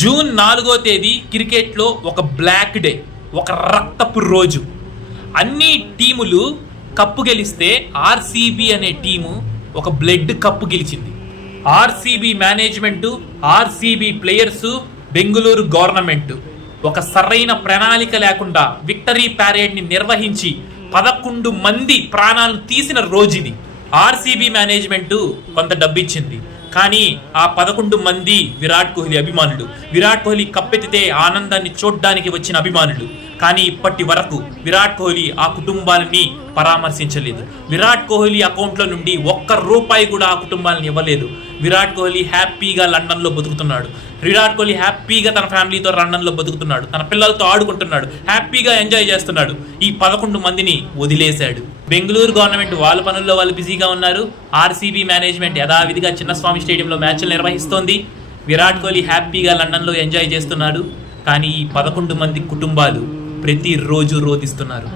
June 4వ తేదీ క్రికెట్లో ఒక బ్లాక్ డే, ఒక రక్తపు రోజు. అన్ని టీములు కప్పు గెలిస్తే ఆర్సీబీ అనే టీము ఒక బ్లడ్ కప్పు గెలిచింది. RCB management, RCB players, Bengaluru government ఒక సరైన ప్రణాళిక లేకుండా విక్టరీ ప్యారేడ్ని నిర్వహించి 11 మంది ప్రాణాలు తీసిన రోజు ఇది. ఆర్సీబీ మేనేజ్మెంటు కొంత డబ్బు ఇచ్చింది, కానీ ఆ 11 మంది విరాట్ కోహ్లీ అభిమానులు. విరాట్ కోహ్లీ కప్పెత్తితే ఆనందాన్ని చూడ్డానికి వచ్చిన అభిమానులు. కానీ ఇప్పటి వరకు విరాట్ కోహ్లీ ఆ కుటుంబాలని పరామర్శించలేదు. విరాట్ కోహ్లీ అకౌంట్లో నుండి ₹1 కూడా ఆ కుటుంబాలను ఇవ్వలేదు. విరాట్ కోహ్లీ హ్యాపీగా లండన్లో బతుకుతున్నాడు. విరాట్ కోహ్లీ హ్యాపీగా తన ఫ్యామిలీతో లండన్లో బతుకుతున్నాడు. తన పిల్లలతో ఆడుకుంటున్నాడు. హ్యాపీగా ఎంజాయ్ చేస్తున్నాడు. ఈ 11 మందిని వదిలేశాడు. బెంగళూరు గవర్నమెంట్ వాళ్ళ పనుల్లో వాళ్ళు బిజీగా ఉన్నారు. ఆర్సీబీ మేనేజ్మెంట్ యథావిధిగా చిన్నస్వామి స్టేడియంలో మ్యాచ్లు నిర్వహిస్తోంది. విరాట్ కోహ్లీ హ్యాపీగా లండన్లో ఎంజాయ్ చేస్తున్నాడు. కానీ ఈ 11 మంది కుటుంబాలు ప్రతిరోజు రోధిస్తున్నారు.